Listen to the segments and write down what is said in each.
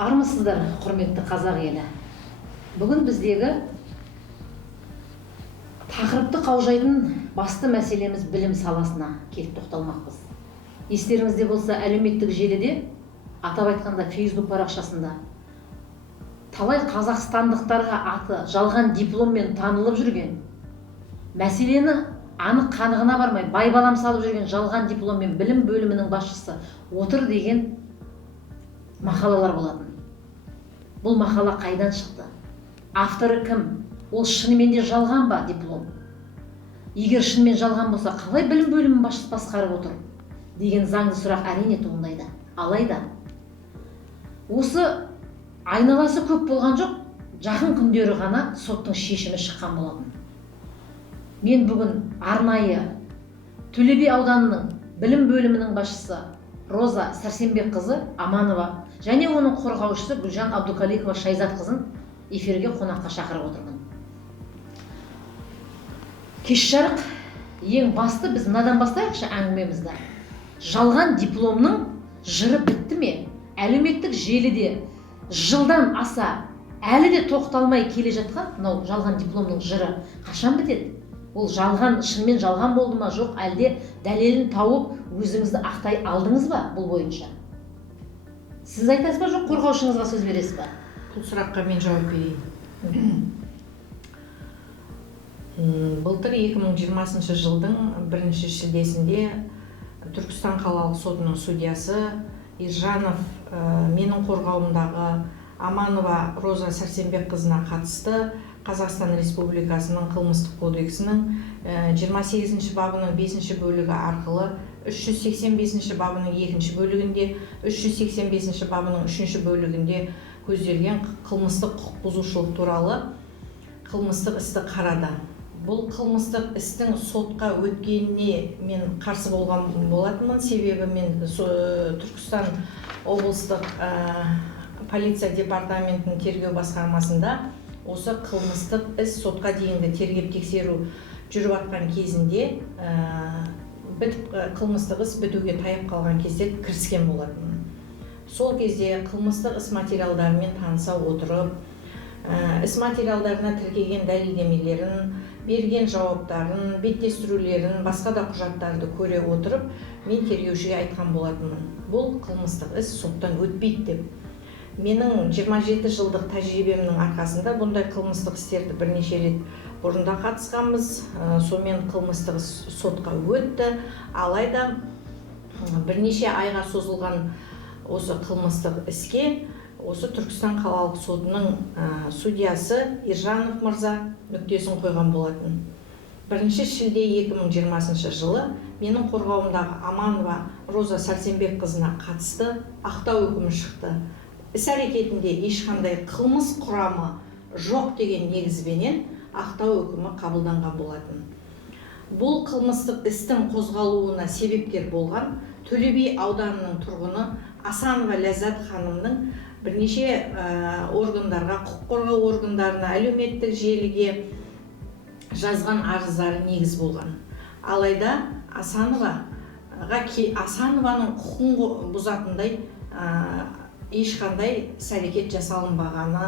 Армысыздар, құрметті қазақ елі. Бүгін біздегі тақырыпты қаужайтын басты мәселеміз білім саласына келіп тоқталмақпыз. Естеріңізде болса, әлеуметтік желіде, атап айтқанда Facebook парақшасында талай қазақстандықтарға аты жалған дипломмен танылып жүрген, мәселені анық қанығына бармай байбалам салып жүрген жалған дипломмен білім бөлімінің басшысы отыр деген мақалалар болатын. Бұл мақала қайдан шықты? Авторы кім? Ол шынымен де жалған ба диплом? Егер шынымен жалған болса, қалай білім бөлімінің басшысы басқарып отыр? Деген заңды сұрақ әрине туындайды. Алайда осы айналасы көп болған жоқ, жақын күндері ғана соттың шешімі шыққан болатын. Мен бүгін арнайы Төле би ауданының білім бөлімінің басшысы Роза Сәрсенбекқызы Аманова және оның қорғаушысы Гүлжан Абдукаликова Шайзатқызын эфирге қонаққа шақырып отырмын. Кеш жарық, ең басты біз мынадан бастайықшы әңгімемізді. Жалған дипломның жыры бітті ме? Әлеуметтік желіде жылдан аса әлі де тоқталмай келе жатқан мынау жалған дипломның жыры қашан бітеді? Ол жалған, шынымен жалған болды ма, жоқ, әлде дәлелін тауып өзіңізді ақтай алдыңыз ба бұл бойынша? Сіз айтасыз ба, жоқ, қорғаушыңызға сөз бересіз ба? Бұл сұраққа мен жауап берейін. Былтыр 2020 жылдың 1 шілдесінде Түркістан қалалық сотының судьясы Ержанов менің қорғауымдағы Аманова Роза Сәрсенбекқызына қатысты Қазақстан Республикасының қылмыстық кодексінің 28 бабының 5 бөлігі арқылы 385 бабының 2 бөлігінде, 385 бабының 3 бөлігінде көзделген қылмыстық құқық бұзушылық туралы қылмыстық істі қарады. Бұл қылмыстық істің сотқа өткеніне мен қарсы болған болатынмын, себебі мен Түркістан облыстық полиция департаментінің тергеу басқармасында осы қылмыстық іс сотқа дейінгі тергеп тексеру жүріп жатқан кезінде қылмыстық іс бітуге таяп қалған кезде кіріскен болатынмын. Сол кезде қылмыстық іс материалдарымен таныса отырып, іс материалдарына тіркеген дәлелдемелерін, берген жауаптарын, беттестірулерін, басқа да құжаттарды көре отырып, мен тергеушіге айтқан болатынмын. Бұл қылмыстық іс соттан өтпейді деп. Менің 27 жылдық тәжірибемнің арқасында бұндай қылмыстық істерді бірнеше рет бұрында қатысқанбыз. Сонымен қылмыстық іс сотқа өтті. Алайда бірнеше айға созылған осы қылмыстық іске осы Түркістан қалалық сотының судьясы Ержанов мырза нүктесін қойған болатын. 1 шілде 2020 жылы менің қорғауымдағы Аманова Роза Сәрсенбекқызына қатысты ақтау үкімі шықты. Іс әрекетінде ешқандай қылмыс құрамы жоқ деген негізбенен ақтау үкімі қабылданған болатын. Бұл қылмыстық істің қозғалуына себепкер болған Төле би ауданының тұрғыны Асанова Ләззат ханымның бірнеше органдарға, құқық қорғау органдарына, әлеуметтік желіге жазған арыздары негіз болған. Алайда Асанованың құқығын бұзатындай ешқандай іс-әрекет жасалынбағаны,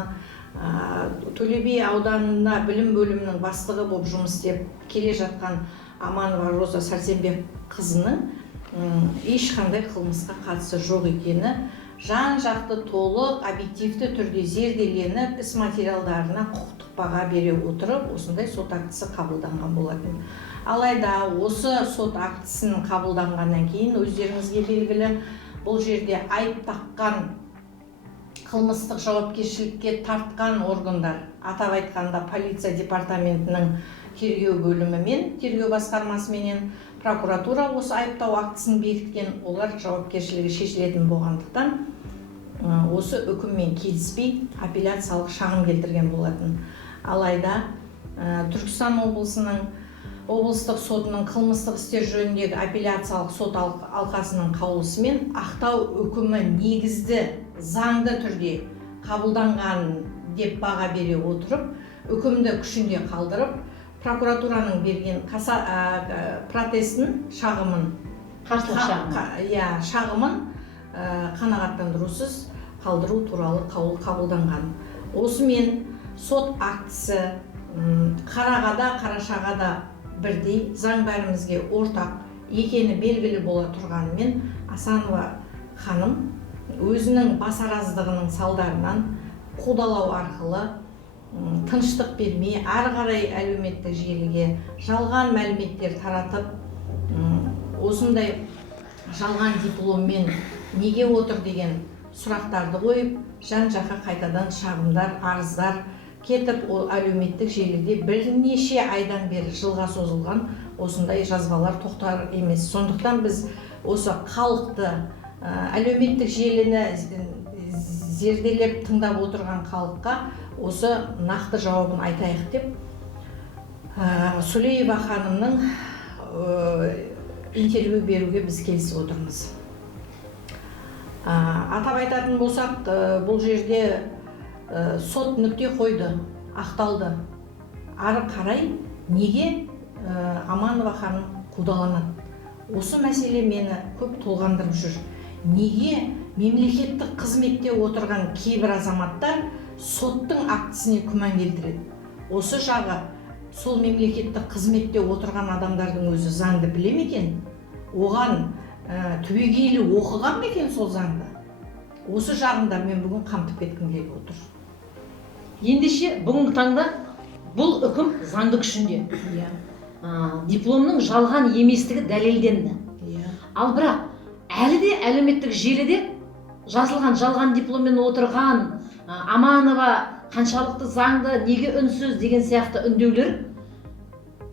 Төле би ауданында білім бөлімінің бастығы болып жұмыс істеп келе жатқан Аманова Роза Сәрсенбекқызының ешқандай қылмысқа қатысы жоқ екені жан-жақты толық объективті түрде зерделеніп, іс материалдарына құқықтық баға бере отырып, осындай сот актісі қабылданған болатын. Алайда осы сот актісінің қабылданғаннан кейін өздеріңізге белгілі, бұл жерде айып таққан, қылмыстық жауапкершілікке тартқан органдар, атап айтқанда полиция департаментінің тергеу бөлімі мен тергеу басқармасы менен прокуратура осы айыптау актісін бекіткен, олар жауапкершілігі шешілетін болғандықтан осы үкіммен келіспей апелляциялық шағым келтірген болатын. Алайда Түркістан облыстық сотының қылмыстық істер жөніндегі апелляциялық сот алқасының қаулысымен ақтау үкімі негізді заңды түрде қабылданған деп баға бере отырып, үкімді күшінде қалдырып, прокуратураның берген протестін, шағымын, қарсылық шағымын шағымын қанағаттандырусыз қалдыру туралы қаулы қабылданған. Осымен сот актісі қарағада, қарашағада бірдей, заң бәрімізге ортақ екені белгілі бола тұрғанымен, Асанова ханым өзінің басараздығының салдарынан қудалау арқылы тыныштық бермей, ары қарай әлеуметтік желіге жалған мәліметтер таратып, осындай жалған дипломмен неге отыр деген сұрақтарды қойып, жан-жаққа қайтадан шағымдар, арыздар кетіп, ол әлеуметтік желіде бірнеше айдан бері жылға созылған осындай жазбалар тоқтар емес. Сондықтан біз осы халықты, әлеуметтік желіні зерделеп тыңдап отырған халыққа осы нақты жауабын айтайық деп, Сүлеева ханымның интервью беруге біз келісіп отырмыз. Атап айтатын болсақ, бұл жерде сот нүкте қойды, ақталды. Ары қарай неге Аманова ханым қудаланады? Осы мәселе мені көп толғандырып жүр. Неге мемлекеттік қызметте отырған кейбір азаматтар соттың актісіне күмән келтіреді? Осы жағы, сол мемлекеттік қызметте отырған адамдардың өзі заңды біле ме екен? Оған түбегейлі оқыған ма екен сол заңды? Осы жағында мен бүгін қамтып кеткім келіп отыр. Ендеше бүгінгі таңда бұл үкім заңды күшінде. Дипломның жалған еместігі дәлелденді. Ал бірақ әлі де әлеуметтік желіде жазылған жалған дипломмен отырған Аманова қаншалықты заңды, неге үнсіз деген сияқты үндеулер,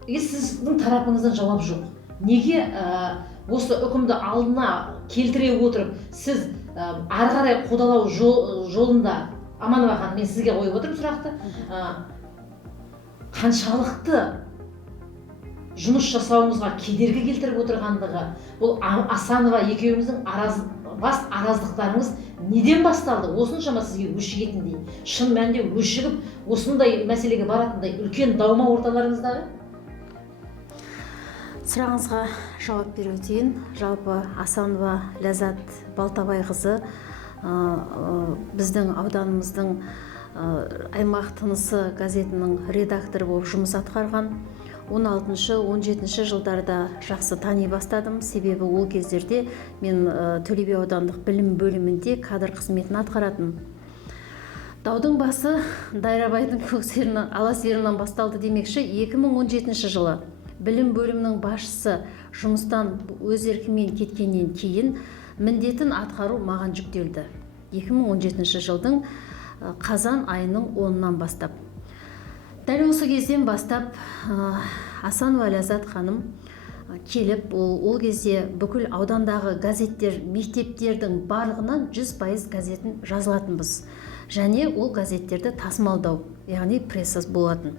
сіздің тарапыңыздан жауап жоқ. Неге осы үкімді алдына келтіре отырып, сіз ары қарай қудалау жолында, Аманова ханым, мен сізге қойып отырмын сұрақты, қаншалықты жұмыс жасауымызға кедергі келтіріп отырғандығы, бұл Асанова екеуіңіздің бас араздықтарыңыз неден басталды? Осыншама сізге өшігетіндей, шын мәнінде өшігіп, осындай мәселеге баратындай үлкен даuma орталарыңыздағы? Сұрағыңызға жауап беру дейін. Жалпы Асанова Ләззат Балтабайқызы біздің ауданымыздың аймақ тынысы газетінің редакторы болып жұмыс атқарған. 16-17 жылдарда жақсы тани бастадым, себебі ол кездерде мен Төле би аудандық білім бөлімінде кадр қызметін атқаратын. Даудың басы Дайрабайдың көксерінің аласерінен басталды демекші. 2017 жылы білім бөлімінің басшысы жұмыстан өз еркімен кеткеннен кейін міндетін атқару маған жүктелді. 2017 жылдың қазан айының 10-нан бастап. Дәл осы кезден бастап Асанова Ләззат ханым келіп, ол кезде бүкіл аудандағы газеттер, мектептердің барлығынан 100% газетін жазылатынбыз. Және ол газеттерді тасымалдау, яғни прессас болатын.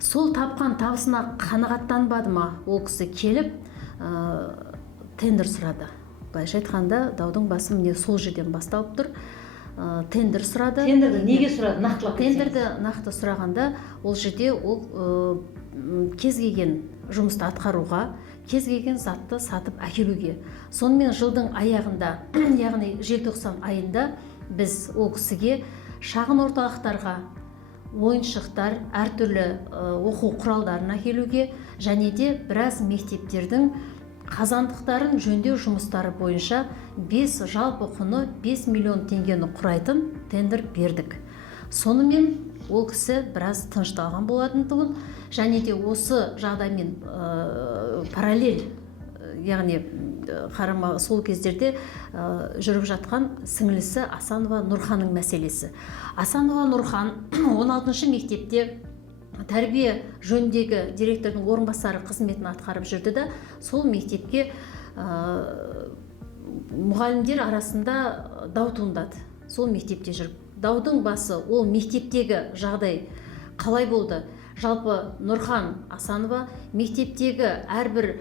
Сол тапқан табысына қанағаттанбады ма, ол кісі келіп тендер сұрады. Былайша айтқанда, даудың басы міне сол жерден басталып тұр. Тендер сұрады. Тендерді неге сұрады? Нақтылап кетсеңіз. Тендерді нақты сұрағанда, ол жерде ол кез келген жұмысты атқаруға, кез келген затты сатып әкелуге. Сонымен жылдың аяғында, яғни желтоқсан айында біз ол кісіге шағын орталықтарға ойыншықтар, әртүрлі оқу құралдарын әкелуге және де біраз мектептердің қазандықтарын жөндеу жұмыстары бойынша жалпы құны 5 миллион теңгені құрайтын тендер бердік. Сонымен ол кісі біраз тынышталған болатындығын және де осы жағдаймен параллель, яғни қарама сол кездерде жүріп жатқан сіңлісі Асанова Нұрханның мәселесі. Асанова Нұрхан 16-шы мектепте тәрбие жөніндегі директордың орынбасары қызметін атқарып жүрді да, сол мектепке мұғалімдер арасында дау туындады. Сол мектепте жүріп. Даудың басы ол мектептегі жағдай қалай болды? Жалпы Нұрхан Асанова мектептегі әрбір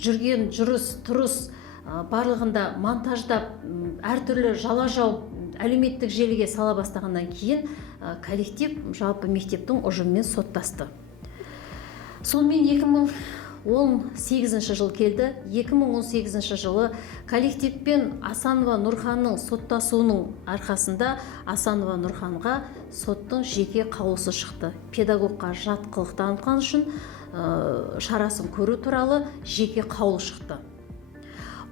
жүрген жүріс, тұрыс барлығында монтаждап, әртүрлі жала жауып, әлеуметтік желіге сала бастағаннан кейін коллектив жалпы мектептің ұжымымен соттасты. Сонымен 2018 жыл келді. 2018 жылы коллектив пен Асанова Нұрханның соттасуының арқасында Асанова Нұрханға соттың жеке қаулысы шықты. Педагогқа жат қылық танытқаны үшін шарасын көру туралы жеке қаулы шықты.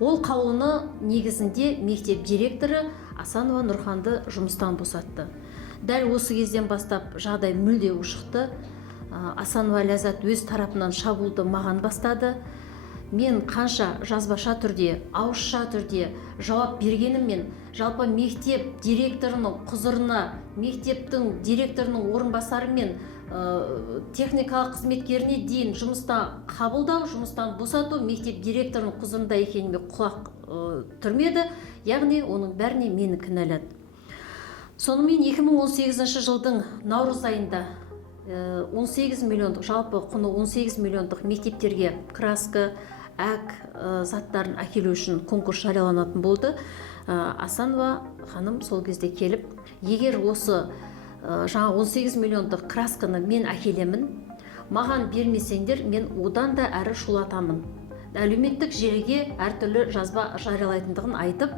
Ол қаулыны негізінде мектеп директоры Асанова Нұрханды жұмыстан босатты. Дәл осы кезден бастап жағдай мүлде ушықты. Асанова Ләззат өз тарапынан шабуылды маған бастады. Мен қанша жазбаша түрде, ауызша түрде жауап бергеніммен, жалпы мектеп директорының құзырына, мектептің директорының орынбасары мен техникалық қызметкеріне дейін жұмыстан қабылдау, жұмыстан босату мектеп директорының құзырында екеніне құлақ түрмеді, яғни оның бәріне мені кінәлады. Сонымен 2018 жылдың наурыз айында 18 миллиондық, жалпы құны 18 миллиондық мектептерге краска, әк заттарын әкелу үшін конкурс жарияланатын болды. Асанова ханым сол кезде келіп, егер осы жаңа 18 миллиондық красканы мен әкелемін, маған бермесеңдер, мен одан да әрі шулатамын. Әлеуметтік желіге әртүрлі жазба жариялайтындығын айтып,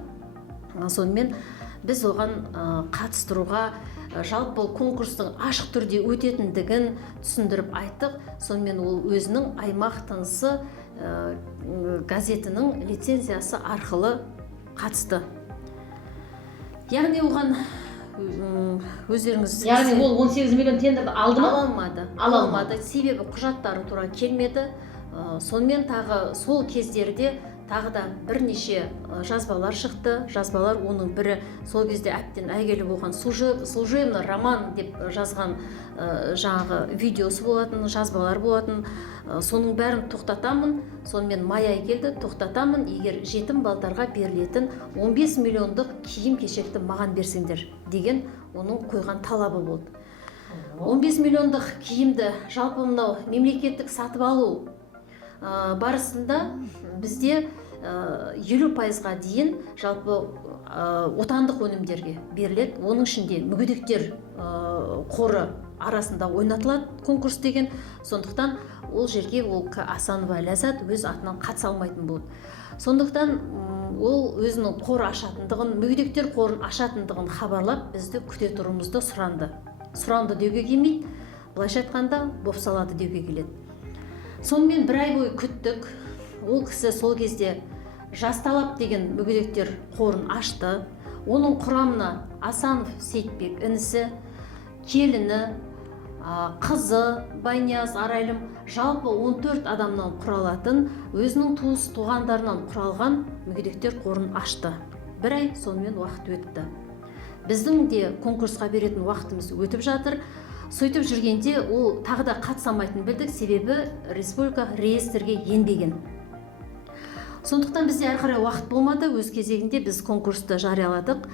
сонымен біз оған қатыстыруға, жалпы конкурстың ашық түрде өтетіндігін түсіндіріп айттық. Сонымен ол өзінің аймақ тынысы газетінің лицензиясы арқылы қатысты. Яғни оған өздеріңіз... Яғни ол 18 миллион тендерді алды ма? Алмады. Себебі құжаттары тура келмеді. Сонымен тағы сол кездерде тағы да бірнеше жазбалар шықты. Жазбалар оның бірі сол кезде әптен әйгілі болған служебный роман деп жазған жаңағы видеосы болатын, жазбалар болатын. Соның бәрін тоқтатамын. Сонымен май ай келді, тоқтатамын, егер жетім балдарға берілетін 15 миллиондық киім кешекті маған берсеңдер деген оның қойған талабы болды. 15 миллиондық киімді жалпы мынау мемлекеттік сатып алу барысында бізде 50%-ға дейін жалпы отандық өнімдерге беріледі. Оның ішінде мүгедектер қоры арасында ойнатылады конкурс деген. Сондықтан ол жерге ол Асанова Ләззат өз атынан қатыса алмайтын болды. Сондықтан ол өзінің қор ашатындығын, мүгедектер қорын ашатындығын хабарлап, бізді күте тұруымызды сұранды. Сұранды деуге келмейді, былайша айтқанда бопсалады деуге келеді. Сонымен бір ай бойы күттік. Ол кісі сол кезде Жас талап деген мүгедектер қорын ашты. Оның құрамына Асанов Сейтбек інісі, келіні, қызы Байнияз Арайлым, жалпы 14 адамнан құралатын, өзінің туыс туғандарынан құралған мүгедектер қорын ашты. Бір ай сонымен уақыт өтті. Біздің де конкурсқа беретін уақытымыз өтіп жатыр. Сөйтіп жүргенде ол тағы да қатысамайтын білдік, себебі республика реестрге енбеген. Сондықтан бізде әрі қарай уақыт болмады. Өз кезегінде біз конкурсты жарияладық.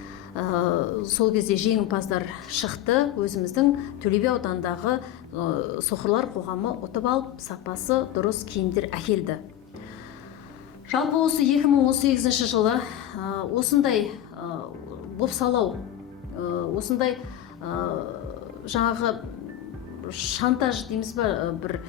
Сол кезде жеңімпаздар шықты. Өзіміздің Төле би ауданындағы соқырлар қоғамы ұтып алып, сапасы дұрыс киімдер әкелді. Жалпы осы 2018 жылы осындай бопсалау, осындай жаңағы шантаж дейміз ба, бір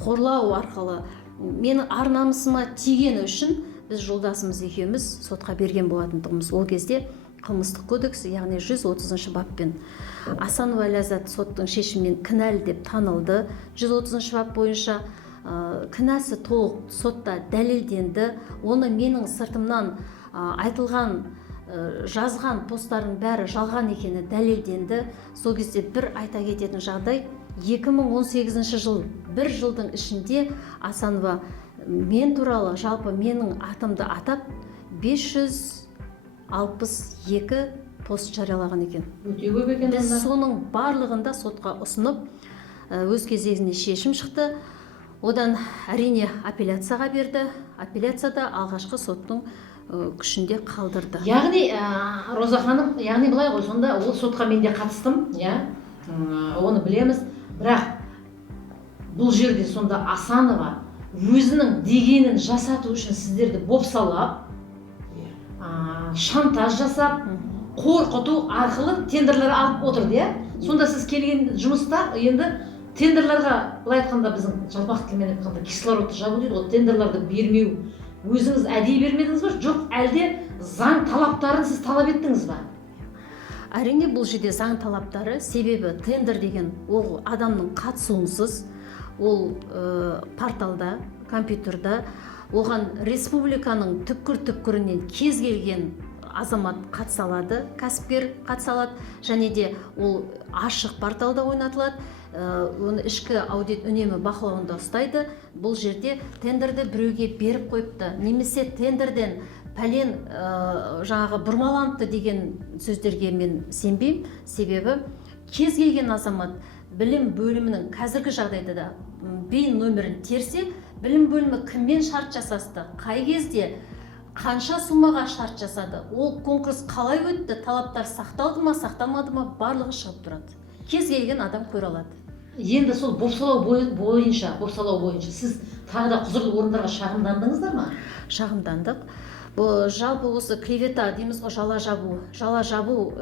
қорлау арқылы менің ар-намысыма тигені үшін біз жолдасымыз екеуміз сотқа берген болатындығымыз. Ол кезде қылмыстық кодекс, яғни 130 баппен Асанова Ләззат соттың шешімімен кінәлі деп танылды. 130 бап бойынша кінәсі толық сотта дәлелденді. Оны менің сыртымнан айтылған жазған посттардың бәрі жалған екені дәлелденді. Сол кезде бір айта кететін жағдай, 2018 жыл, бір жылдың ішінде Асанова мен туралы жалпы менің атымды атап 562 пост жариялаған екен. Өте көп екен. Біз соның барлығында сотқа ұсынып, өз кезегінде шешім шықты. Одан әрине апелляцияға берді. Апелляцияда алғашқы соттың күшінде қалдырды. Яғни Роза ханым, яғни былай ғой, сонда ол сотқа мен де қатыстым, оны білеміз. Бірақ бұл жерде сонда Асанова өзінің дегенін жасату үшін сіздерді бопсалап, шантаж жасап, қорқыту арқылы тендерлер алып отырды, Сонда сіз келген жұмыста енді тендерларға былай айтқанда біздің жалпақ тілмен айтқанда кислородты жабу дейді ғой, тендерларды бермеу. Өзіңіз әдейі бермедіңіз ба, жоқ әлде заң талаптарын сіз талап еттіңіз ба? Әрине бұл жерде заң талаптары, себебі тендер деген ол адамның қатысуынсыз, ол порталда, компьютерда, оған республиканың түкпір-түкпірінен кез келген азамат қатыса алады, кәсіпкер қатыса алады, және де ол ашық порталда ойнатылады. Оны ішкі аудит үнемі бақылауында ұстайды. Бұл жерде тендерді біреуге беріп қойыпты, немесе тендерден пәлен жаңағы бұрмаланыпты деген сөздерге мен сенбеймін. Себебі кез келген азамат білім бөлімінің қазіргі жағдайда да бейін нөмірін терсе, білім бөлімі кіммен шарт жасасты, қай кезде, қанша сумаға шарт жасады, ол конкурс қалай өтті, талаптар сақталды ма, сақталмады ма, барлығы шығып тұрады. Кез келген адам көре алады. Енді сол бопсалау бойынша сіз тағы да құзырлы орындарға шағымдандыңыздар ма? Шағымдандық. Бұл жалпы осы клевета дейміз ғой, жала жабу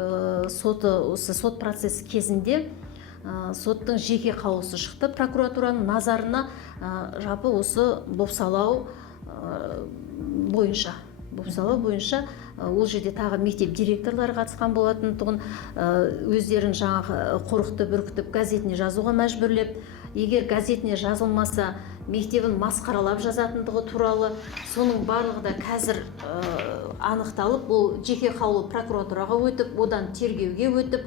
соты, осы сот процесі кезінде соттың жеке қаулысы шықты, прокуратураның назарына жалпы осы бопсалау бойынша ол жерде тағы мектеп директорлары қатысқан болатын тұғын, өздерін жаңағы қорқытып бүркітіп газетіне жазуға мәжбүрлеп, егер газетіне жазылмаса мектебін масқаралап жазатындығы туралы, соның барлығы да қазір анықталып, бұл жеке қаулы прокуратураға өтіп, одан тергеуге өтіп,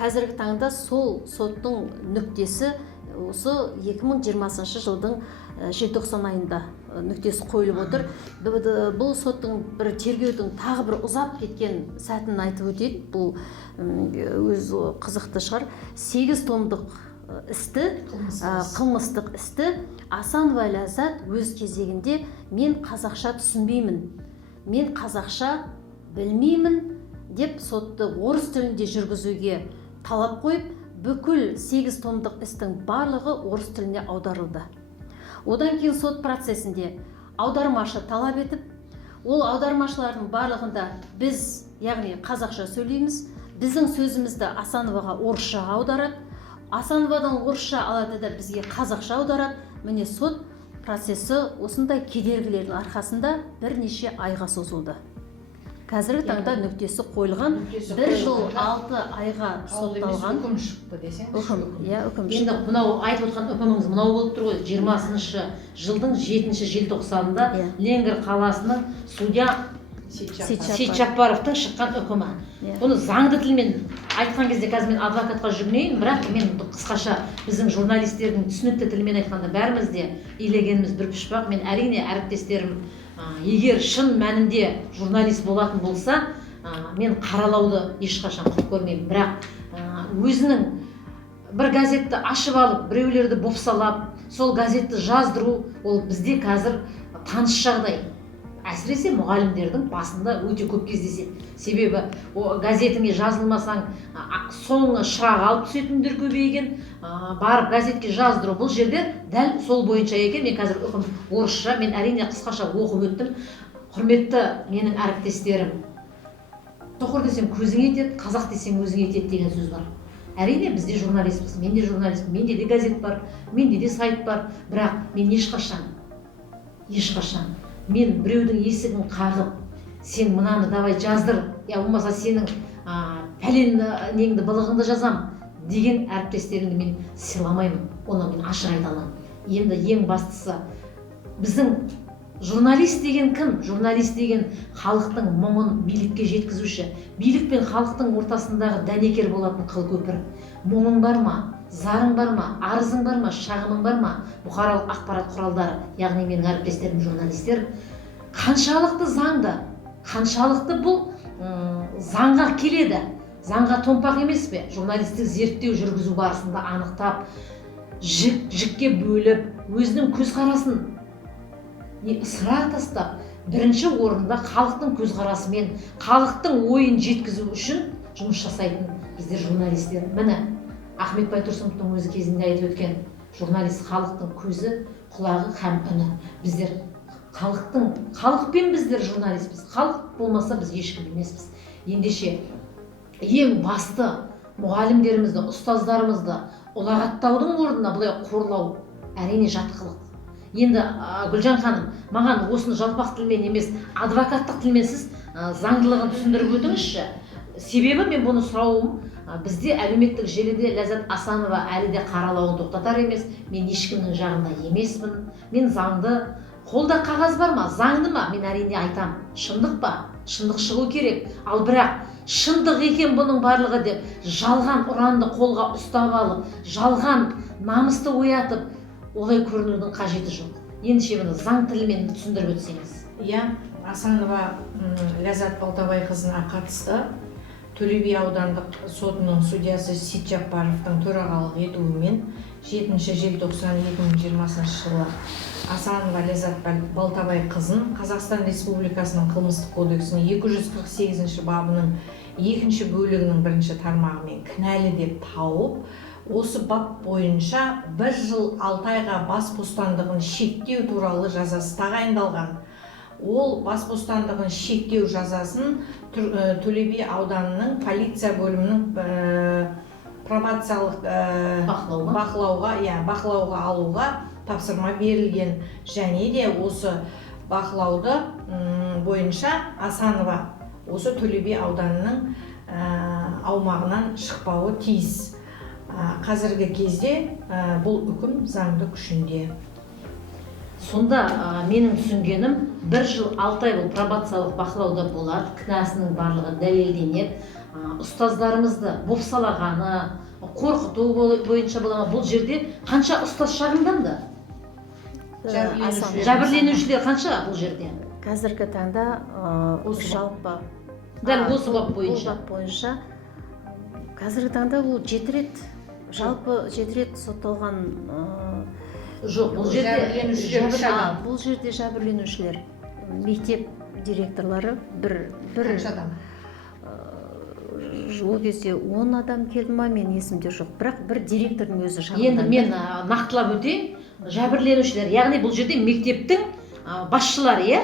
қазіргі таңда сол соттың нүктесі осы 2020 жылдың желтоқсан айында нүктесі қойылып отыр. Бұл соттың бір тергеудің тағы бір ұзап кеткен сәтін айтып өтейік. Бұл өз қызықты шығар. 8 томдық істі, қылмыстық істі Асанова Ләззат өз кезегінде мен қазақша түсінбеймін, мен қазақша білмеймін деп сотты орыс тілінде жүргізуге талап қойып, бүкіл 8 томдық істің барлығы орыс тіліне аударылды. Одан кейін сот процесінде аудармашы талап етіп, ол аудармашылардың барлығында біз, яғни қазақша сөйлейміз, біздің сөзімізді Асановаға орысшаға аударады, Асановадан орысша алады да бізге қазақша аударады. Міне сот процесі осындай кедергілердің арқасында бірнеше айға созылды. Қазіргі таңда нүктесі қойылған, 1 жыл 6 айға сотталған. Үкім шықты десеңіз. Үкім Енді шықты. мынау айтып отқан үкіміңіз мынау болып тұр ғой, 20 жылдың 7 желтоқсанында Ленгір қаласының судья Сейтжаппаровтың шыққан үкімі. Бұны заңды тілмен айтқан кезде қазір мен адвокатқа жүгінейін, бірақ мен қысқаша біздің журналистердің түсінікті тілмен айтқанда бәріміз де илегеніміз бір пұшпақ. Мен әрине әріптестерім егер шын мәнінде журналист болатын болса, мен қаралауды ешқашан құп көрмеймін. Бірақ өзінің бір газетті ашып алып, біреулерді бопсалап, сол газетті жаздыру, ол бізде қазір таныс жағдай. Әсіресе мұғалімдердің басында өте көп кездеседі. Себебі газетіңе жазылмасаң, соңы шырақ алып түсетіндер көбейген, барып газетке жаздыру. Бұл жерде дәл сол бойынша екен. Мен қазір үкім орысша, мен әрине қысқаша оқып өттім. Құрметті менің әріптестерім, тоқыр десең көзің етеді, қазақ десең өзің етеді деген сөз бар. Әрине бізде журналистпіз, менде журналистпін, менде де газет бар, менде де сайт бар, бірақ мен ешқашан мен біреудің есігін қағып, сен мынаны давай жаздыр, я болмаса сенің пәлен неңді былығыңды жазам деген әріптестерімді мен сыйламаймын. Оны мен ашық айта аламын. Енді ең бастысы, біздің журналист деген кім? Журналист деген халықтың мұңын билікке жеткізуші, билік пен халықтың ортасындағы дәнекер болатын қыл көпір. Мұңың бар ма? Зарың бар ма, арызың бар ма, шағымың бар ма? Бұқаралық ақпарат құралдары, яғни менің әріптестерім журналистер, қаншалықты заңды, қаншалықты бұл заңға келеді, заңға томпақ емес пе? Журналистік зерттеу жүргізу барысында анықтап, жікке бөліп, өзінің көзқарасын ысыра тастап, бірінші орында халықтың көзқарасымен, халықтың ойын жеткізу үшін жұмыс жасайтын біздер журналистер. Міне Ахмет Байтұрсыновтың өзі кезінде айтып өткен, журналист халықтың көзі, құлағы һәм үні. Біздер халықпен біздер журналистпіз. Халық болмаса біз ешкім емеспіз. Ендеше ең басты мұғалімдерімізді, ұстаздарымызды, ұлағаттаудың орнына былай қорлау әрине жатқылық. Енді Гүлжан ханым, маған осыны жалпақ тілмен емес, адвокаттық тілмен сіз заңдылығын түсіндіріп өтіңізші. Себебі мен бұны сұрауым, бізде әлеуметтік желіде Ләззат Асанова әлі де қаралауын тоқтатар емес. Мен ешкімнің жағында емеспін. Мен заңды, қолда қағаз бар ма, заңды ма, мен әрине айтам. Шындық па? Шындық шығу керек. Ал бірақ шындық екен бұның барлығы деп, жалған ұранды қолға ұстап алып, жалған намысты оятып, олай көрінудің қажеті жоқ. Ендеше мұны заң тілімен түсіндіріп өтсеңіз. Иә, Асанова Ләззат Балтабайқызына қатысты Төле би аудандық сотының судьясы Сит Жаппаровтың төрағалық етуімен 7 желтоқсан 2020 жылы Асанова Ләззат Балтабайқызын Қазақстан Республикасының қылмыстық кодексінің 248 бабының 2 бөлігінің 1 тармағымен кінәлі деп тауып, осы бап бойынша 1 жыл 6 айға бас бостандығын шектеу туралы жазасы тағайындалған. Ол бас бостандығын шектеу жазасын Төле би ауданының полиция бөлімінің пробациялық бақылауға алуға тапсырма берілген. Және де осы бақылауды бойынша Асанова осы Төле би ауданының аумағынан шықпауы тиіс. Қазіргі кезде бұл үкім заңды күшінде. Сонда менің түсінгенім 1 жыл 6 ай бұл пробациялық бақылауда болады, кінәсінің барлығы дәлелденеді. Ұстаздарымызды бопсалағаны, қорқыту бойынша бола ма? Бұл жерде қанша ұстаз шағымданды? Жәбірленушілер қанша бұл жерде? Қазіргі таңда жалпы дәл осы бап бойынша қазіргі таңда ол 7 рет, жалпы 7 рет сотталған. Жоқ, бұл жерде жәбірленушілер, мектеп директорлары бір адам. Ол кезде 10 адам келді ма, мен есімде жоқ, бірақ бір директордың өзі шағымданды. Енді мен нақтылап өтейін, жәбірленушілер, яғни бұл жерде мектептің басшылары, иә?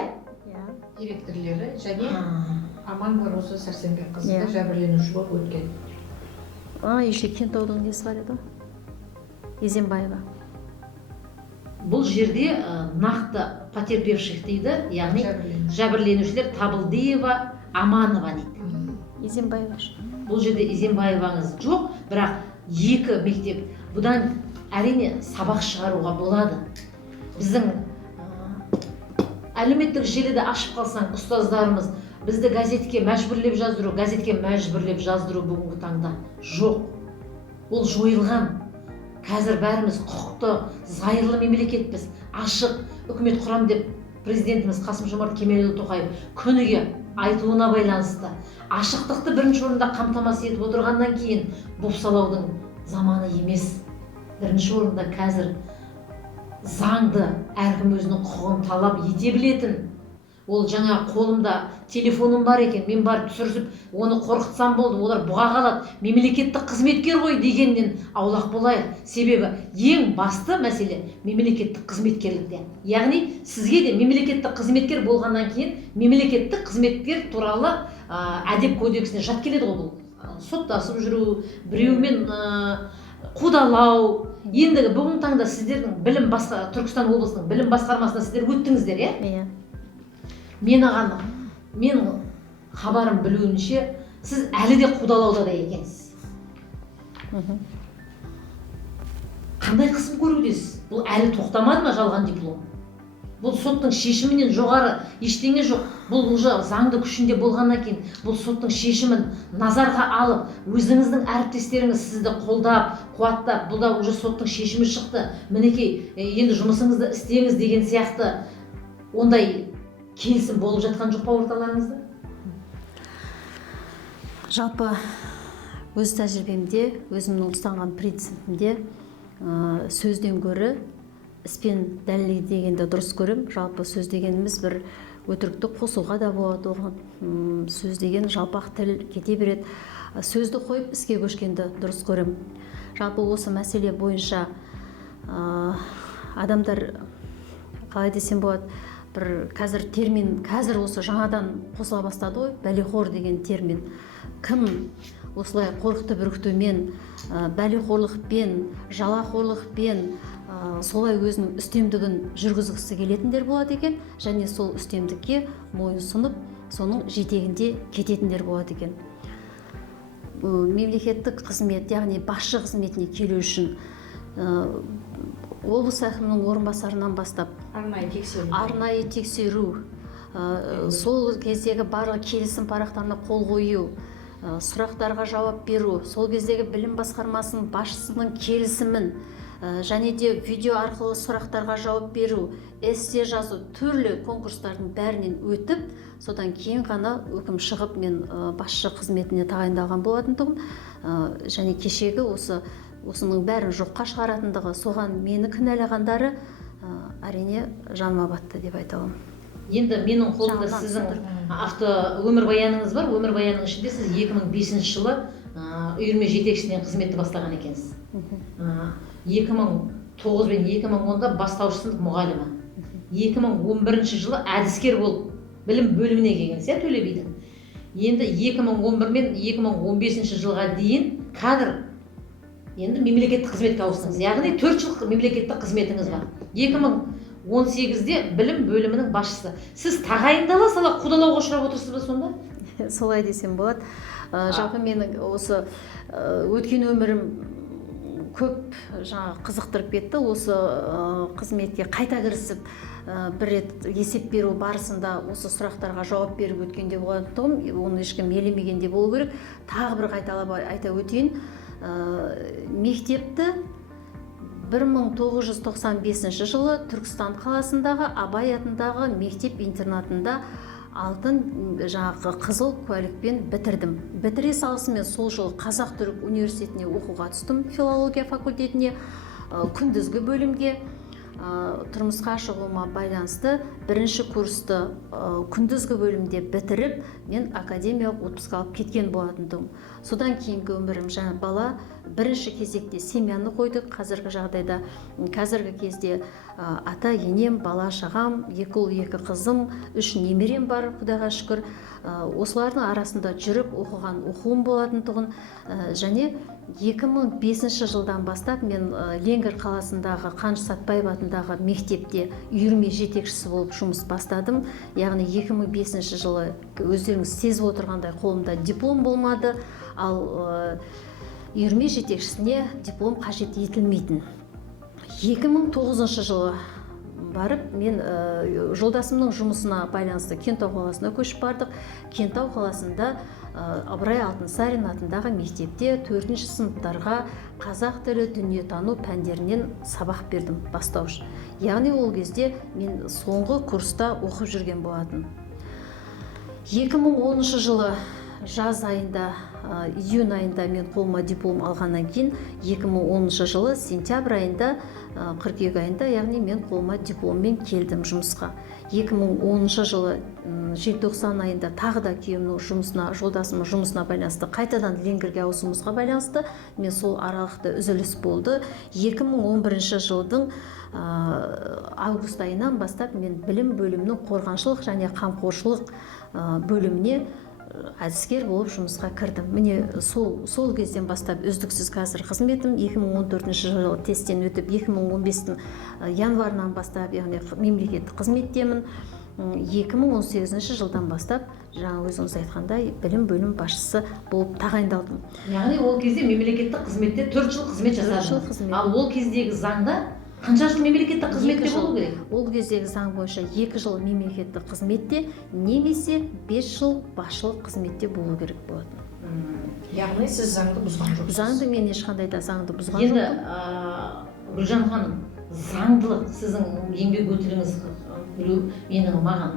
Директорлері және Аман Баросы Сәрсенбекқызы да жәбірленуші болып өткен. Еще Кентаудың несі бар еді? Изенбаева. Бұл жерде нақты потерпевших дейді, яғни жәбірленушілер Табылдиева, Аманова дейді. Изенбаева. Бұл жерде Изенбаеваңыз жоқ, бірақ 2 мектеп. Бұдан әрине сабақ шығаруға болады. Біздің әлеуметтік желіде ашып қалсаң, ұстаздарымыз бізді газетке мәжбүрлеп жаздыру бүгінгі таңда жоқ. Ол жойылған. Қазір бәріміз құқықты, зайырлы мемлекетпіз, ашық үкімет құрам деп президентіміз Қасым-Жомарт Кемелұлы Тоқаев күніге айтуына байланысты ашықтықты бірінші орында қамтамасыз етіп отырғаннан кейін бопсалаудың заманы емес. Бірінші орында қазір заңды әркім өзінің құқығын талап ете білетін. Ол жаңа қолымда телефоным бар екен, мен барып түсірсіп, оны қорқытсам болды, олар бұға қалады, мемлекеттік қызметкер ғой дегеннен аулақ болайық. Себебі ең басты мәселе мемлекеттік қызметкерлікте. Яғни сізге де мемлекеттік қызметкер болғаннан кейін мемлекеттік қызметкер туралы әдеп кодексіне жат келеді ғой бұл. Соттасып жүру, біреумен қудалау. Ендігі бүгін таңда сіздердің Түркістан облысының білім басқармасына сіздер өттіңіздер, иә? Мен хабарым білуінше, сіз әлі де қудалауда да екенсіз. Қандай қысым көрудесіз? Бұл әлі тоқтамады ма жалған диплом? Бұл соттың шешімінен жоғары ештеңе жоқ. Бұл уже заңды күшінде болғаннан кейін, бұл соттың шешімін назарға алып, өзіңіздің әріптестеріңіз сізді қолдап, қуаттап, бұл да уже соттың шешімі шықты. Мінекей, енді жұмысыңызды істеңіз деген сияқты ондай келісім болып жатқан жоқ па орталарыңызда? Жалпы өз тәжірибемде, өзімнің ұстанған принципімде сөзден гөрі іспен дәлелдегенді дұрыс көрем. Жалпы сөз дегеніміз бір өтірікті қосуға да болады, оған сөз деген жалпақ тіл кете береді. Сөзді қойып іске көшкенді дұрыс көрем. Жалпы осы мәселе бойынша адамдар, қалай десем болады, бір қазір термин, қазір осы жаңадан қосыла бастады ғой, бәлеқор деген термин. Кім осылай қорқыты бүркітумен, бәлеқорлықпен, жалақорлықпен солай өзінің үстемдігін жүргізгісі келетіндер болады екен, және сол үстемдікке мойынсұнып, соның жетегінде кететіндер болады екен. Мемлекеттік қызмет, яғни басшы қызметіне келу үшін облыс әкімінің орынбасарынан бастап арнайы тексеру, сол кездегі барлық келісім парақтарына қол қою, сұрақтарға жауап беру, сол кездегі білім басқармасының басшысының келісімін және де видео арқылы сұрақтарға жауап беру, эссе жазу, түрлі конкурстардың бәрінен өтіп, содан кейін ғана өкім шығып мен басшы қызметіне тағайындалған болатындығым, және кешегі осының бәрін жоққа шығаратындығы, соған мені кінәлағандары әрине жаныма батты деп айта аламын. Енді менің қолымда сіздің өмірбаяныңыз бар. Өмірбаянның ішінде сіз 2005 жылы үйірме жетекшісінен қызметті бастаған екенсіз. 2009 бен 2010-да бастауыш сынып мұғалімі. 2011 жылы әдіскер болып білім бөліміне келгенсіз, Төле бидің. Енді 2011 мен 2015 жылға дейін кадр енді мемлекеттік қызметке ауыстыңыз. Яғни 4 жыл мемлекеттік қызметіңіз бар. 2018-де білім бөлімінің басшысы. Сіз тағайындала сала қудалауға ұшырап отырсыз ба сонда? Солай десем болады. Жалпы менің осы өткен өмірім көп қызықтырып кетті. Осы қызметке қайта кірісіп, бір рет есеп беру барысында осы сұрақтарға жауап беріп өткенде болатындығым, оны ешкім елемегенде болу керек. Тағы бір қайталап айта өтейін. Мектепті 1995 жылы Түркістан қаласындағы Абай атындағы мектеп интернатында алтын қызыл куәлікпен бітірдім. Бітіре салысымен сол жылы Қазақ-Түрік университетіне оқуға түстім, филология факультетіне, күндізгі бөлімге. Тұрмысқа шығуыма байланысты бірінші курсты күндізгі бөлімде бітіріп, мен академиялық отпуск алып кеткен болатындым. Содан кейінгі өмірім бала бірінші кезекте семьяны қойдық. Қазіргі жағдайда, қазіргі кезде ата енем, бала шағам, 2 ұл 2 қызым, 3 немерем бар, Құдайға шүкір. Осылардың арасында жүріп оқыған оқуым болатындығын, және 2005 жылдан бастап мен Ленгір қаласындағы Қаныш Сәтпаев атындағы мектепте үйірме жетекшісі болып жұмыс бастадым. Яғни 2005 жылы өздеріңіз сезіп отырғандай қолымда диплом болмады, ал үйірме жетекшісіне диплом қажет етілмейтін. 2009 жылы барып, мен жолдасымның жұмысына байланысты Кентау қаласына көшіп бардық. Кентау қаласында Ыбырай Алтынсарин атындағы мектепте 4-ші сыныптарға қазақ тілі, дүниетану пәндерінен сабақ бердім, бастауыш. Яғни ол кезде мен соңғы курста оқып жүрген болатын. 2010 жылы жаз айында, июнь айында мен қолыма диплом алғаннан кейін, 2010 жылы сентябрь айында, қыркүйек айында, яғни мен қолыма дипломмен келдім жұмысқа. 2010 жылы желтоқсан айында тағы да күйеуімнің жұмысына, жолдасымның жұмысына байланысты, қайтадан Ленгірге ауысуымызға байланысты, мен сол аралықта үзіліс болды. 2011 жылдың август айынан бастап мен білім бөлімінің қорғаншылық және қамқоршылық бөліміне әдіскер болып жұмысқа кірдім. Міне сол кезден бастап үздіксіз қазір қызметім. 2014 жылы тесттен өтіп, 2015 январынан бастап, яғни мемлекеттік қызметтемін. 2018 жылдан бастап, жаңа өзіңіз айтқандай, білім бөлім басшысы болып тағайындалдым. Яғни ол кезде мемлекеттік қызметте 4 жыл қызмет жасадыңыз. Ал ол кездегі заңда қанша жыл мемлекеттік қызметте болу керек? Ол кездегі заң бойынша 2 жыл мемлекеттік қызметте, немесе 5 жыл басшылық қызметте болу керек болатын. Яғни сіз заңды бұзған жоқсыз? Заңды мен ешқандай да заңды бұзған жоқпын. Енді Гүлжан ханым, заңдылық сіздің еңбек өтіліңіз менің маған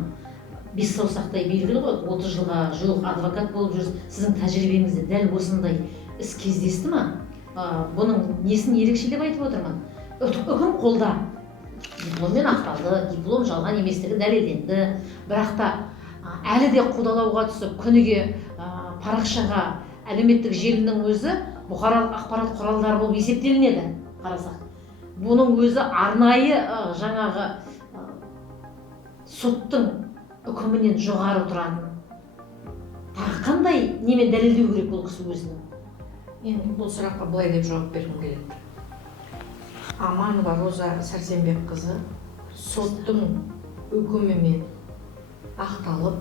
5 саусақтай белгілі ғой. 30 жылға жуық адвокат болып жүрсіз. Сіздің тәжірибеңізде дәл осындай іс кездесті ма? Бұның несін ерекшелеп айтып отырмын? Үкім қолда, дипломмен ақталды, диплом жалған еместігі дәлелденді, бірақ та әлі де қудалауға түсіп, күніге парақшаға әлеуметтік желінің өзі бұқаралық ақпарат құралдары болып есептелінеді, қарасақ. Бұның өзі арнайы жаңағы соттың үкімінен жоғары тұратын тағы қандай немен дәлелдеу керек бұл кісі өзінің? Енді бұл сұраққа былай деп жауап бергім келеді. Аманова Роза Сәрсенбекқызы соттың үкімімен ақталып,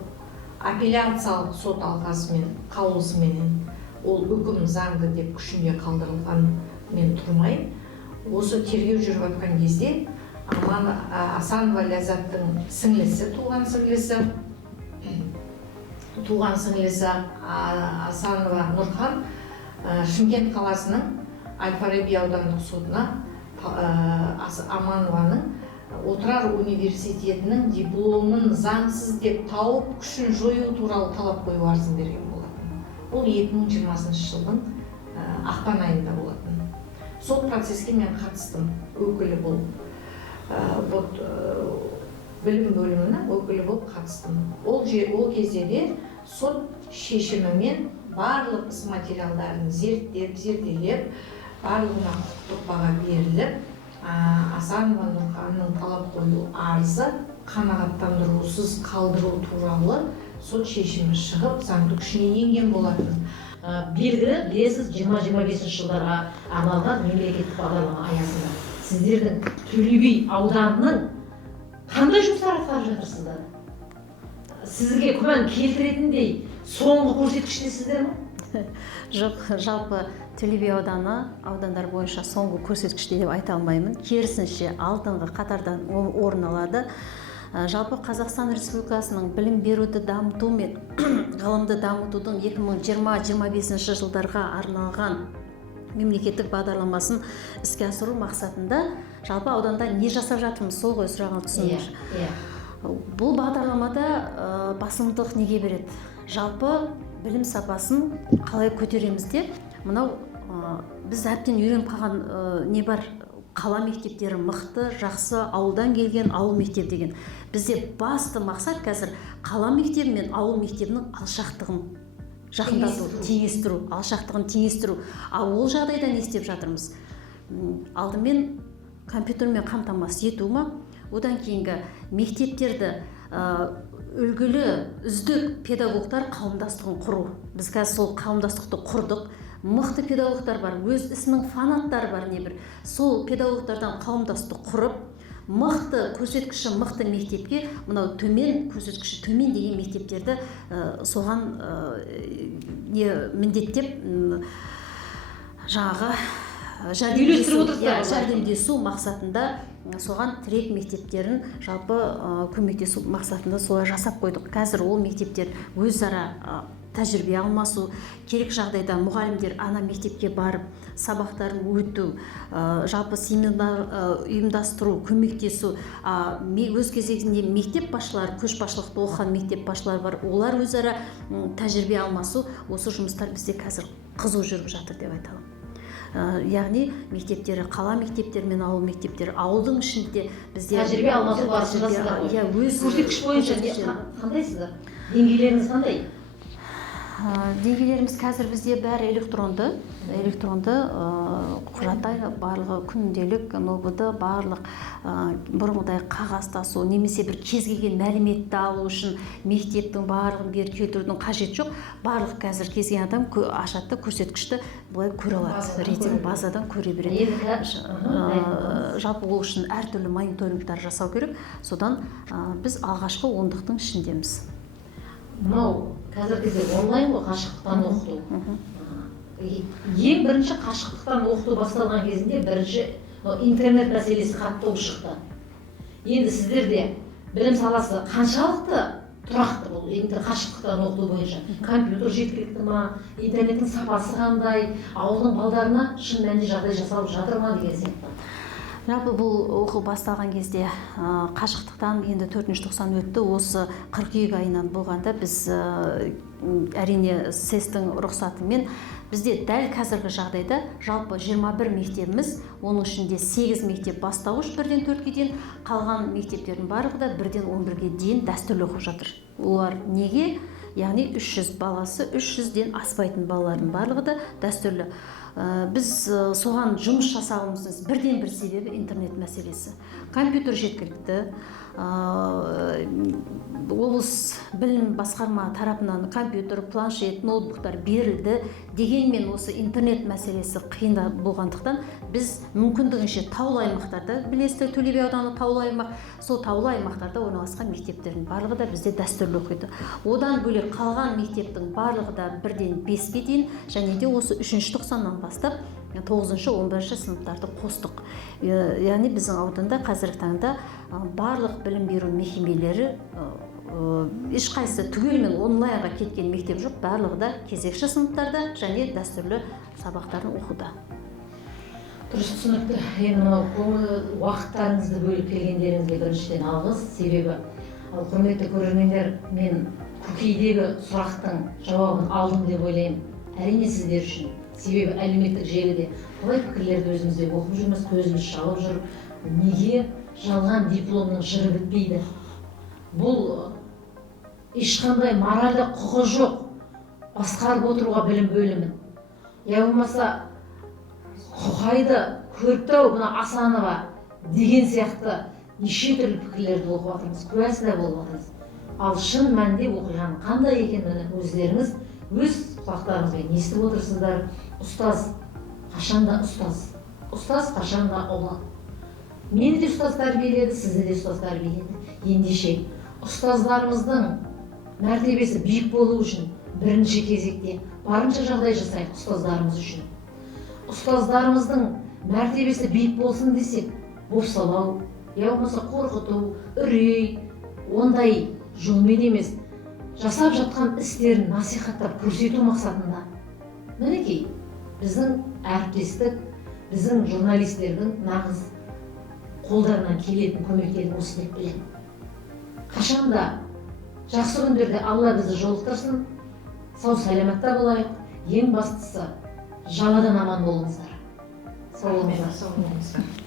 апелляциялық сот алқасымен қаулысыменен ол үкім заңды деп күшінде қалдырылған мен тұрмай, осы тергеу жүріп жатқан кезде Асанова Ләззаттың сіңлісі, туған сіңлісі Асанова Нұрхан Шымкент қаласының Әл-Фараби аудандық сотына Аманованың Отырар университетінің дипломын заңсыз деп тауып, күшін жою туралы талап қою арызын берген болатын. Бұл 2020 жылдың ақпан айында болатын. Сол процеске мен қатыстым, өкілі болып, білім бөлімінің өкілі болып қатыстым. Ол кезде де сот шешімімен барлық іс материалдарын зерделеп, барлығына құқықтық баға беріліп, Асанова Нұрханның талап қою арызы қанағаттандырусыз қалдыру туралы сот шешімі шығып, заңды күшіне енген болатын. Белгілі, білесіз, 20-25 жылдарға арналған мемлекеттік бағдарлама аясында сіздердің Төле би ауданының қандай жұмыстар атқарып жатырсыздар? Сізге күмән келтіретіндей соңғы көрсеткіштесіздер ме? Жоқ, жалпы Төле би аудандар бойынша соңғы көрсеткіште деп айта алмаймын. Керісінше алдыңғы қатардан орын алады. Жалпы Қазақстан Республикасының білім беруді дамыту мен ғылымды дамытудың 2020-25 жылдарға арналған мемлекеттік бағдарламасын іске асыру мақсатында жалпы ауданда не жасап жатырмыз, сол ғой сұрағын түсіндіңіз. Бұл бағдарламада басымдық неге береді? Жалпы білім сапасын қалай көтереміз деп, мынау біз әбден үйреніп қалған не бар, қала мектептері мықты, жақсы, ауылдан келген ауыл мектеп деген. Бізде басты мақсат қазір қала мектебі мен ауыл мектебінің алшақтығын жақындату, теңестіру, алшақтығын теңестіру. Ал ол жағдайда не істеп жатырмыз? Алдымен компьютермен қамтамасыз ету ма, одан кейінгі мектептерді үлгілі үздік педагогтар қауымдастығын құру. Біз қазір сол қауымдастықты құрдық. Мықты педагогтар бар, өз ісінің фанаттары бар небір. Сол педагогтардан қауымдастық құрып, мықты көрсеткіші мықты мектепке, мынау төмен көрсеткіші төмен деген мектептерді соған міндеттеп жаңағы жәрдемдесу мақсатында соған тірек мектептерін жалпы көмектесу мақсатында солай жасап қойдық. Қазір ол мектептер өзара тәжірибе алмасу, керек жағдайда мұғалімдер ана мектепке барып сабақтарын өту, жалпы семинар ұйымдастыру, көмектесу. Өз кезегінде мектеп басшылары, көшбасшылықты оқыған мектеп басшылары бар, олар өзара тәжірибе алмасу, осы жұмыстар бізде қазір қызу жүріп жатыр деп айтамын. Яғни мектептері, қала мектептері мен ауыл мектептері, ауылдың ішінде бізде тәжірибе алмасу барысындасыздар ғой. Көрсеткіш бойынша қандайсыздар? Деңгейлеріңіз қандай? Деңгейлеріміз қазір бізде бәрі электронды құжаттай барлығы күнделік, НОБД барлық бұрынғыдай қағаздасу немесе бір кез келген мәліметті алу үшін мектептің барлығын беріп келтірудің қажет жоқ. Барлық қазір кез келген адам ашатты көрсеткішті былай көре алады, рейтинг базадан көре береді. Жалпы ол үшін әртүрлі мониторингтар жасау керек. Содан біз алғашқы ондықтың ішіндеміз. Мынау қазір кезде онлайн ғой, қашықтықтан оқыту. Ең бірінші қашықтықтан оқыту басталған кезінде бірінші интернет мәселесі қатты болып шықты. Енді сіздерде білім саласы қаншалықты тұрақты бұл қашықтықтан оқыту бойынша? Компьютер жеткілікті ма? Интернеттің сапасы қандай? Ауылдың балдарына шын мәнінде жағдай жасалып жатыр ма деген сияқты? Жалпы бұл оқу басталған кезде қашықтықтан енді 4-ші тоқсан өтті. Осы қыркүйек айынан болғанда біз әрине СЭС-тің рұқсатымен бізде дәл қазіргі жағдайда жалпы 21 мектебіміз, оның ішінде 8 мектеп бастауыш 1-ден 4-ге дейін, қалған мектептердің барлығы да 1-ден 11-ге дейін дәстүрлі оқып жатыр. Олар неге? яғни 300 баласы 300-ден аспайтын балалардың барлығы да дәстүрлі. Біз соған жұмыс жасауымыздың бірден бір себебі интернет мәселесі. Компьютер жеткілікті, облыс білім басқарма тарапынан компьютер, планшет, ноутбуктар берілді. Дегенмен осы интернет мәселесі қиын болғандықтан біз мүмкіндігінше таулы аймақтарда, білесіздер, Төле би ауданы таулы аймақ, сол таулы аймақтарда орналасқан мектептердің барлығы да бізде дәстүрлі оқиды. Одан бөлек қалған мектептің барлығы да 1-ден 5-ге дейін, және де осы 3-ші тоқсаннан бастап 9-11 сыныптарды қостық. Яғни біздің ауданда қазіргі таңда барлық білім беру мекемелері ешқайсысы түгелімен онлайнға кеткен мектеп жоқ, барлығы да кезекші сыныптарда және дәстүрлі сабақтарын оқуда. Дұрыс түсінікті. Енді мынау уақыттарыңызды бөліп келгендеріңізге біріншіден алғыс. Себебі құрметті көрермендер, мен көкейдегі сұрақтың жауабын алдым деп ойлаймын. Әрине сіздер үшін. Себебі әлеуметтік желіде қалай пікірлерді өзімізде оқып жүрміз, көзіміз шалып жүр. Неге жалған дипломның жыры бітпейді? Бұл ешқандай моральдық құқы жоқ басқарып отыруға білім бөлімін. Я болмаса Құқайды көріпті-ау мына Асанова деген сияқты неше түрлі пікірлерді оқып жатырмыз, куәсі де болып жатырмыз. Ал шын мәнінде оқиғаның қандай екенін өздеріңіз өз құлақтарыңызбен естіп отырсыздар. Ұстаз қашанда ұстаз, ұстаз қашанда ұлы. Мені де ұстаз тәрбиеледі, сізді де ұстаз тәрбиеледі. Ендеше ұстаздарымыздың мәртебесі биік болу үшін бірінші кезекте барынша жағдай жасайық ұстаздарымыз үшін. Ұстаздарымыздың мәртебесі биік болсын десек, бопсалау, я болмаса қорқыту, үрей, ондай жолмен емес, жасап жатқан істерін насихаттап көрсету мақсатында. Мінекей, біздің әріптестік, біздің журналистердің нағыз қолдарынан келетін көмектерін осы деп білемін. Қашанда жақсы күндерде Алла бізді жолықтырсын, сау сәлематта болайық. Ең бастысы, жаладан аман болыңыздар. Сау болыңыздар.